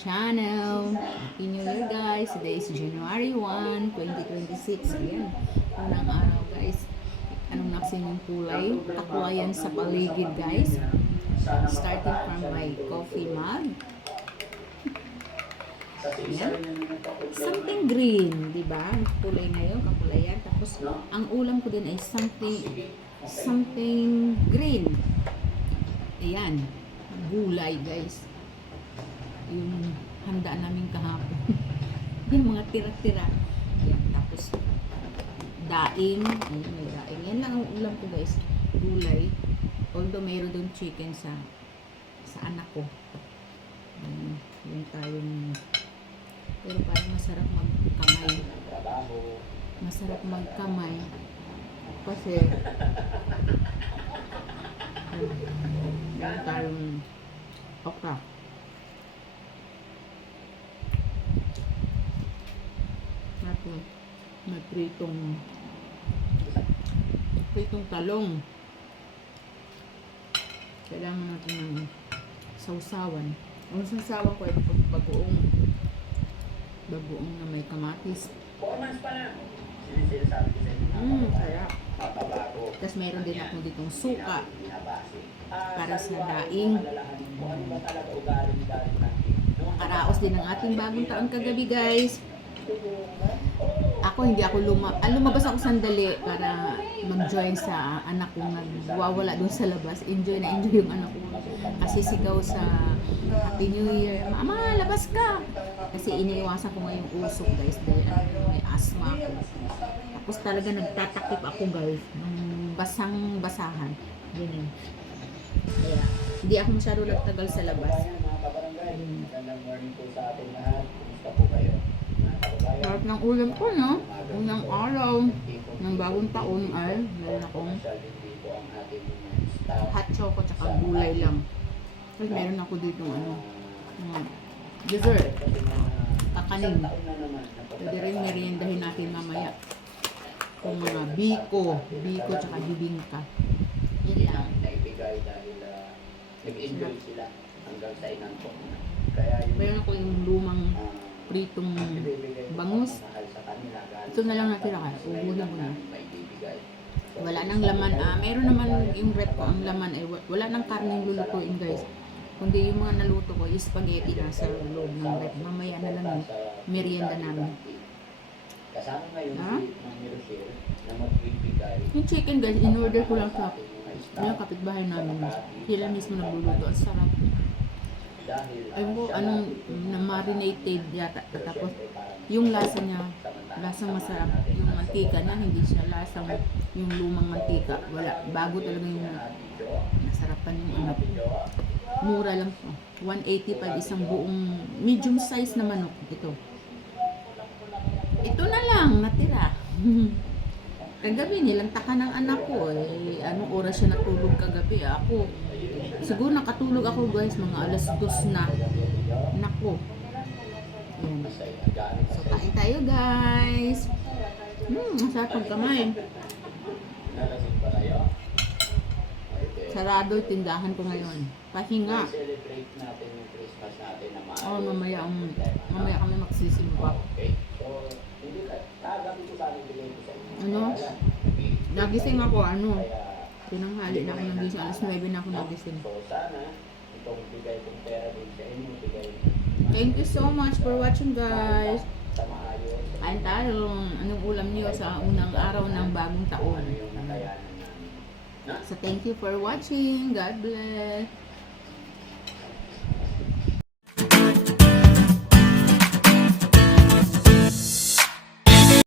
channel. Happy New Year guys. Today is January 1, 2026. Ayan. Unang araw guys. Anong naksin yung kulay? Takulayan sa paligid guys. Starting from my coffee mug. Ayan. Something green, di ba? Kulay ngayon, kakulayan. Tapos ang ulam ko din ay something green. Ayan. Gulay guys. Yung handa namin kahapon. Yung mga tira-tira. Ayan, tapos daing. Ayan, may daing. Yan lang ang ulam ko guys. Gulay. Although mayroon doon chicken sa anak ko. Ayan, yung tayong pero parang masarap magkamay. Masarap magkamay. Kasi yung tayong okra. Tapos may pritong talong. Kailangan natin ng sausawan. Ang sausawan ko ay bagoong na may kamatis. 4 months pa lang. Sinasabi ko sa inyo. Kaya. Tapos mayroon din ako ditong suka para sa daing. Karaos din ang ating bagong taon kagabi guys. Hindi ako lumabas ako sandali para mag-join sa anak kong nagwawala doon sa labas. Enjoy yung anak ko. Kasi sigaw sa Happy New Year, Mama, labas ka! Kasi iniiwasan ko ngayong usok guys dahil may asthma ako. Tapos talaga nagtatakip ako guys ng basang-basahan. Ganyan. Kaya hindi ako masyado nagtagal sa labas. Magandang morning po sa ating lahat. Kumusta po kayo? Harap ng ulam ko, no? Unang araw ng bagong taon ay meron akong hot choco tsaka gulay lang. Tapos meron ako dito dessert. Kakanin. Pwede rin meriendahin natin mamaya. Kung mga biko tsaka bibingka. Yan lang. Naibigay dahil nag-enjoy sila hanggang sa inang po. Meron ako yung lumang pritong bangus. Ito na lang natira kaya. Ubuhin mo na. Wala nang laman. Meron naman yung rep ko. Ang laman ay wala nang karneng lulutuin guys. Kundi yung mga naluto ko, yung spaghetti na sa loob ng rep. Mamaya na lang yung merienda namin. Kasama ngayon si Michelle na magbibigay. Yung chicken guys, in-order ko lang sa yung kapitbahay namin. Sila mismo nagluluto. Ang sarap. Ayun ko, na-marinated yata. Tapos, yung lasa niya, lasang masarap. Yung mantika niya, hindi siya lasang yung lumang mantika. Wala. Bago talaga yung nasarapan yung mura lang po. 185 isang buong medium size na manok. Ito na lang, natira. Kagabi, nilantakan ng anak ko. Anong oras siya natulog kagabi? Ako, siguro nakatulog ako guys, mga alas 2 na. Nako. Ayan. So, kain tayo guys. Masarap pagkamay. Sarado yung tindahan ko ngayon. Pahinga. Mamaya kami magsisimba. Nagising ako, tinanghali na ako nagising. Alas 9 na ako nagising. Thank you so much for watching guys. Kain tayo. Anong ulam niyo sa unang araw ng bagong taon? So thank you for watching. God bless.